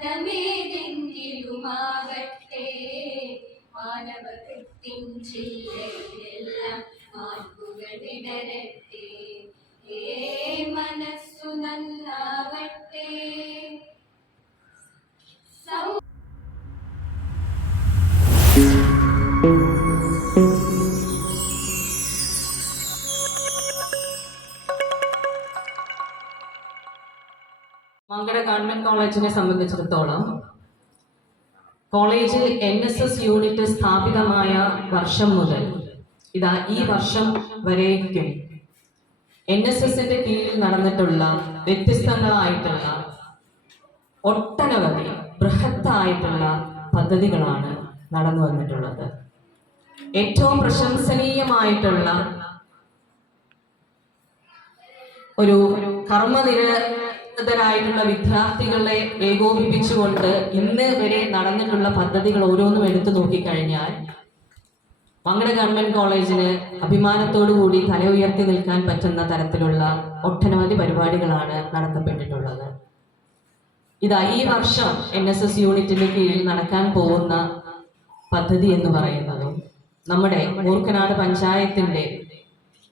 മതമേതെങ്കിലുമാകട്ടെ മാനവകൃത്തിൻ ചില്ലയിലെല്ലാം ഏ മനസ്സു നന്നാവട്ടെ. സൗ മങ്കട ഗവൺമെന്റ് കോളേജിനെ സംബന്ധിച്ചിടത്തോളം കോളേജിൽ എൻ എസ് എസ് യൂണിറ്റ് സ്ഥാപിതമായ വർഷം മുതൽ ഇതാ ഈ വർഷം വരേക്കും എൻ എസ് എസിന്റെ കീഴിൽ നടന്നിട്ടുള്ള വ്യത്യസ്തങ്ങളായിട്ടുള്ള ഒട്ടനവധി ബൃഹത്തായിട്ടുള്ള പദ്ധതികളാണ് നടന്നു വന്നിട്ടുള്ളത്. ഏറ്റവും പ്രശംസനീയമായിട്ടുള്ള ഒരു കർമ്മനിരതരായിട്ടുള്ള വിദ്യാർത്ഥികളെ ഏകോപിപ്പിച്ചുകൊണ്ട് ഇന്ന് വരെ നടന്നിട്ടുള്ള പദ്ധതികൾ ഓരോന്നും എടുത്തു നോക്കിക്കഴിഞ്ഞാൽ മംഗള ഗവൺമെന്റ് കോളേജിന് അഭിമാനത്തോടു കൂടി തല ഉയർത്തി നിൽക്കാൻ പറ്റുന്ന തരത്തിലുള്ള ഒട്ടനവധി പരിപാടികളാണ് നടത്തപ്പെട്ടിട്ടുള്ളത്. ഇതാ ഈ വർഷം എൻ എസ് എസ് യൂണിറ്റിന്റെ കീഴിൽ നടക്കാൻ പോകുന്ന പദ്ധതി എന്ന് പറയുന്നതും നമ്മുടെ മൂർക്കനാട് പഞ്ചായത്തിന്റെ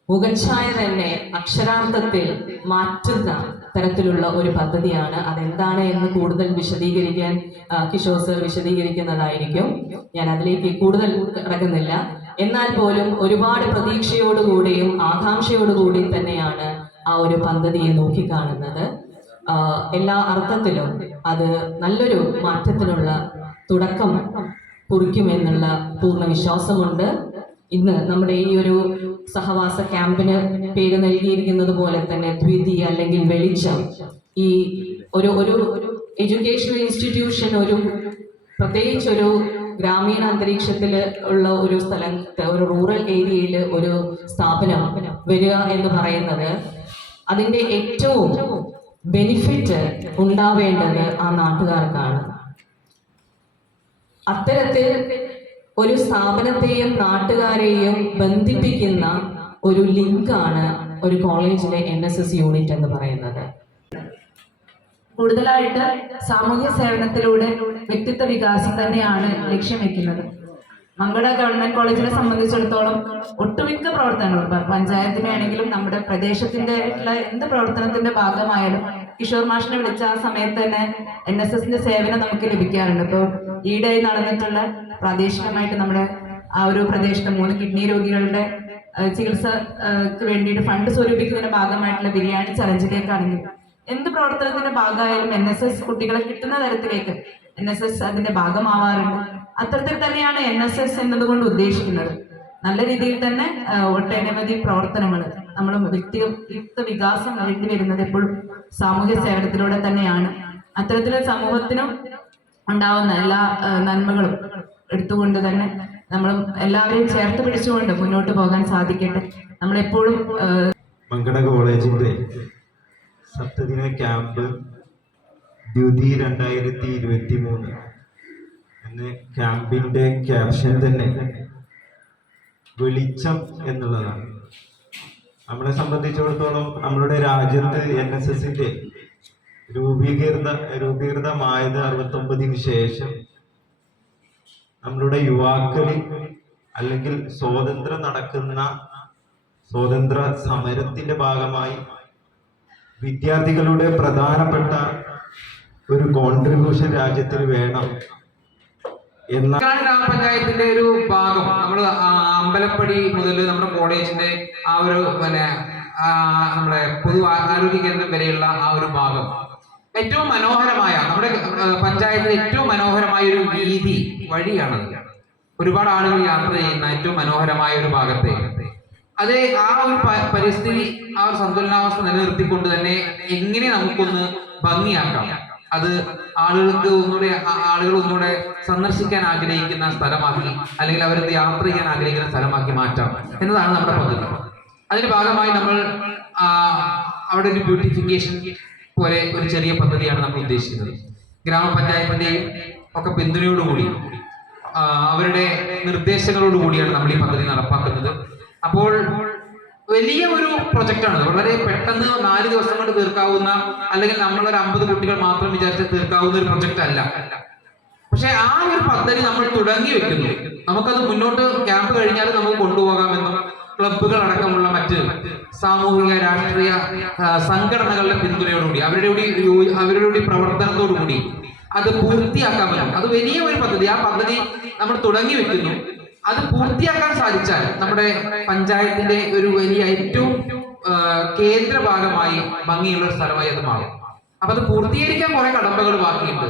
മുഖച്ഛായ തന്നെ അക്ഷരാർത്ഥത്തിൽ മാറ്റുന്ന തരത്തിലുള്ള ഒരു പദ്ധതിയാണ്. അതെന്താണ് എന്ന് കൂടുതൽ വിശദീകരിക്കാൻ കിഷോർ സർ വിശദീകരിക്കുന്നതായിരിക്കും. ഞാൻ അതിലേക്ക് കൂടുതൽ കിടക്കുന്നില്ല. എന്നാൽ പോലും ഒരുപാട് പ്രതീക്ഷയോടുകൂടിയും ആകാംക്ഷയോടുകൂടിയും തന്നെയാണ് ആ ഒരു പദ്ധതിയെ നോക്കിക്കാണുന്നത്. എല്ലാ അർത്ഥത്തിലും അത് നല്ലൊരു മാറ്റത്തിനുള്ള തുടക്കം കുറിക്കുമെന്നുള്ള പൂർണ വിശ്വാസമുണ്ട്. ഇന്ന് നമ്മുടെ ഈ ഒരു സഹവാസ ക്യാമ്പിന് പേര് നൽകിയിരിക്കുന്നത് പോലെ തന്നെ ദ്വിതി അല്ലെങ്കിൽ വെളിച്ചം. ഈ ഒരു ഒരു എഡ്യൂക്കേഷണൽ ഇൻസ്റ്റിറ്റ്യൂഷൻ ഒരു പ്രത്യേകിച്ച് ഒരു ഗ്രാമീണ അന്തരീക്ഷത്തിൽ ഉള്ള ഒരു സ്ഥലത്ത് ഒരു റൂറൽ ഏരിയയിൽ ഒരു സ്ഥാപനം വരിക എന്ന് പറയുന്നത് അതിന്റെ ഏറ്റവും ബെനിഫിറ്റ് ഉണ്ടാവേണ്ടത് ആ നാട്ടുകാർക്കാണ്. അത്തരത്തിൽ ഒരു സ്ഥാപനത്തെയും നാട്ടുകാരെയും ബന്ധിപ്പിക്കുന്ന ഒരു ലിങ്കാണ് ഒരു കോളേജിലെ എൻ എസ് എസ് യൂണിറ്റ് എന്ന് പറയുന്നത്. കൂടുതലായിട്ട് സാമൂഹ്യ സേവനത്തിലൂടെ വ്യക്തിത്വ വികാസം തന്നെയാണ് ലക്ഷ്യം വെക്കുന്നത്. മങ്കട ഗവൺമെന്റ് കോളേജിനെ സംബന്ധിച്ചിടത്തോളം ഒട്ടുമിക്ക പ്രവർത്തനങ്ങളും പഞ്ചായത്തിനാണെങ്കിലും നമ്മുടെ പ്രദേശത്തിന്റെ എന്ത് പ്രവർത്തനത്തിന്റെ ഭാഗമായാലും കിഷോർ മാഷിനെ വിളിച്ച ആ സമയത്ത് തന്നെ എൻ എസ് എസിന്റെ സേവനം നമുക്ക് ലഭിക്കാറുണ്ട്. ഇപ്പോൾ ഈയിടെ നടന്നിട്ടുള്ള പ്രാദേശികമായിട്ട് നമ്മുടെ ആ ഒരു പ്രദേശത്തെ മൂന്ന് കിഡ്നി രോഗികളുടെ ചികിത്സക്ക് വേണ്ടിയിട്ട് ഫണ്ട് സ്വരൂപിക്കുന്നതിന്റെ ഭാഗമായിട്ടുള്ള ബിരിയാണി ചലഞ്ചിലേക്കാണെങ്കിൽ എന്ത് പ്രവർത്തനത്തിന്റെ ഭാഗമായാലും എൻ എസ് എസ് കുട്ടികളെ കിട്ടുന്ന തരത്തിലേക്ക് എൻ എസ് എസ് അതിന്റെ ഭാഗമാവാറുണ്ട്. അത്തരത്തിൽ തന്നെയാണ് എൻ എസ് എസ് എന്നതുകൊണ്ട് ഉദ്ദേശിക്കുന്നത്. നല്ല രീതിയിൽ തന്നെ ഒട്ടനവധി പ്രവർത്തനങ്ങൾ വ്യക്തി വ്യക്തിത്വ വികാസം വേണ്ടി വരുന്നത് എപ്പോഴും സാമൂഹ്യ സേവനത്തിലൂടെ തന്നെയാണ്. അത്തരത്തിൽ സമൂഹത്തിനും ഉണ്ടാവുന്ന എല്ലാ നന്മകളും എടുത്തുകൊണ്ട് തന്നെ നമ്മൾ എല്ലാവരെയും ചേർത്ത് പിടിച്ചുകൊണ്ട് മുന്നോട്ട് പോകാൻ സാധിക്കട്ടെ. നമ്മളെപ്പോഴും മങ്കട കോളേജിന്റെ സപ്തദിന ക്യാമ്പ് ദ്യുതി രണ്ടായിരത്തി ഇരുപത്തി മൂന്ന് എന്ന ക്യാമ്പിന്റെ ക്യാപ്ഷൻ തന്നെ വെളിച്ചം എന്നുള്ളതാണ്. നമ്മളെ സംബന്ധിച്ചിടത്തോളം നമ്മളുടെ രാജ്യത്ത് എൻ എസ് എസിന്റെ രൂപീകൃത രൂപീകൃതമായത് അറുപത്തൊമ്പതിന് ശേഷം നമ്മളുടെ യുവാക്കളിൽ അല്ലെങ്കിൽ സ്വാതന്ത്ര്യം നടക്കുന്ന സ്വാതന്ത്ര്യ സമരത്തിന്റെ ഭാഗമായി വിദ്യാർത്ഥികളുടെ പ്രധാനപ്പെട്ട ഒരു കോൺട്രിബ്യൂഷൻ രാജ്യത്തിന് വേണം. പാലക്കാട് ഗ്രാമപഞ്ചായത്തിന്റെ ഒരു ഭാഗം നമ്മൾ അമ്പലപ്പടി മുതൽ നമ്മുടെ കോളേജിന്റെ ആ ഒരു പിന്നെ നമ്മുടെ പൊതു ആരോഗ്യ കേന്ദ്രം വരെയുള്ള ആ ഒരു ഭാഗം. ഏറ്റവും മനോഹരമായ നമ്മുടെ പഞ്ചായത്തിലെ ഏറ്റവും മനോഹരമായ ഒരു വീതി വഴിയാണത് ഒരുപാട് ആളുകൾ യാത്ര ചെയ്യുന്ന ഏറ്റവും മനോഹരമായ ഒരു ഭാഗത്തെ. അത് ആ ഒരു പരിസ്ഥിതി ആ ഒരു സന്തുലനാവസ്ഥ നിലനിർത്തിക്കൊണ്ട് തന്നെ എങ്ങനെ നമുക്കൊന്ന് ഭംഗിയാക്കാം? അത് ആളുകൾക്ക് ഒന്നുകൂടെ ആളുകൾ ഒന്നുകൂടെ സന്ദർശിക്കാൻ ആഗ്രഹിക്കുന്ന സ്ഥലമാക്കി അല്ലെങ്കിൽ അവർ യാത്ര ചെയ്യാൻ ആഗ്രഹിക്കുന്ന സ്ഥലമാക്കി മാറ്റാം എന്നതാണ് നമ്മുടെ പദ്ധതി. അതിന്റെ ഭാഗമായി നമ്മൾ അവിടെ ഒരു ബ്യൂട്ടിഫിക്കേഷൻ പോലെ ഒരു ചെറിയ പദ്ധതിയാണ് നമ്മൾ ഉദ്ദേശിക്കുന്നത്. ഗ്രാമപഞ്ചായത്തിന്റെയും ഒക്കെ പിന്തുണയോടുകൂടി അവരുടെ നിർദ്ദേശങ്ങളോടുകൂടിയാണ് നമ്മൾ ഈ പദ്ധതി നടപ്പാക്കുന്നത്. അപ്പോൾ വലിയ ഒരു പ്രൊജക്റ്റാണ് വളരെ പെട്ടെന്ന് നാല് ദിവസം കൊണ്ട് തീർക്കാവുന്ന അല്ലെങ്കിൽ നമ്മളൊരു അമ്പത് കുട്ടികൾ മാത്രം വിചാരിച്ച് തീർക്കാവുന്ന ഒരു പ്രൊജക്റ്റ് അല്ല. പക്ഷെ ആ ഒരു പദ്ധതി നമ്മൾ തുടങ്ങി വെക്കുന്നു. നമുക്കത് മുന്നോട്ട് ക്യാമ്പ് കഴിഞ്ഞാൽ നമുക്ക് കൊണ്ടുപോകാമെന്നും ക്ലബുകൾ അടക്കമുള്ള മറ്റ് സാമൂഹിക രാഷ്ട്രീയ സംഘടനകളുടെ പിന്തുണയോടുകൂടി അവരുടെ കൂടി അവരുടെ കൂടി പ്രവർത്തനത്തോടുകൂടി അത് പൂർത്തിയാക്കാമെന്നും. അത് വലിയ ഒരു പദ്ധതി. ആ പദ്ധതി നമ്മൾ തുടങ്ങി വെക്കുന്നു. അത് പൂർത്തിയാക്കാൻ സാധിച്ചാൽ നമ്മുടെ പഞ്ചായത്തിന്റെ ഒരു വലിയ ഏറ്റവും കേന്ദ്രഭാഗമായി കേന്ദ്ര ഭാഗമായി ഭംഗിയുള്ള ഒരു സ്ഥലമായി അത് മാറും. അപ്പൊ അത് പൂർത്തീകരിക്കാൻ കുറെ കടമ്പകൾ ബാക്കിയുണ്ട്.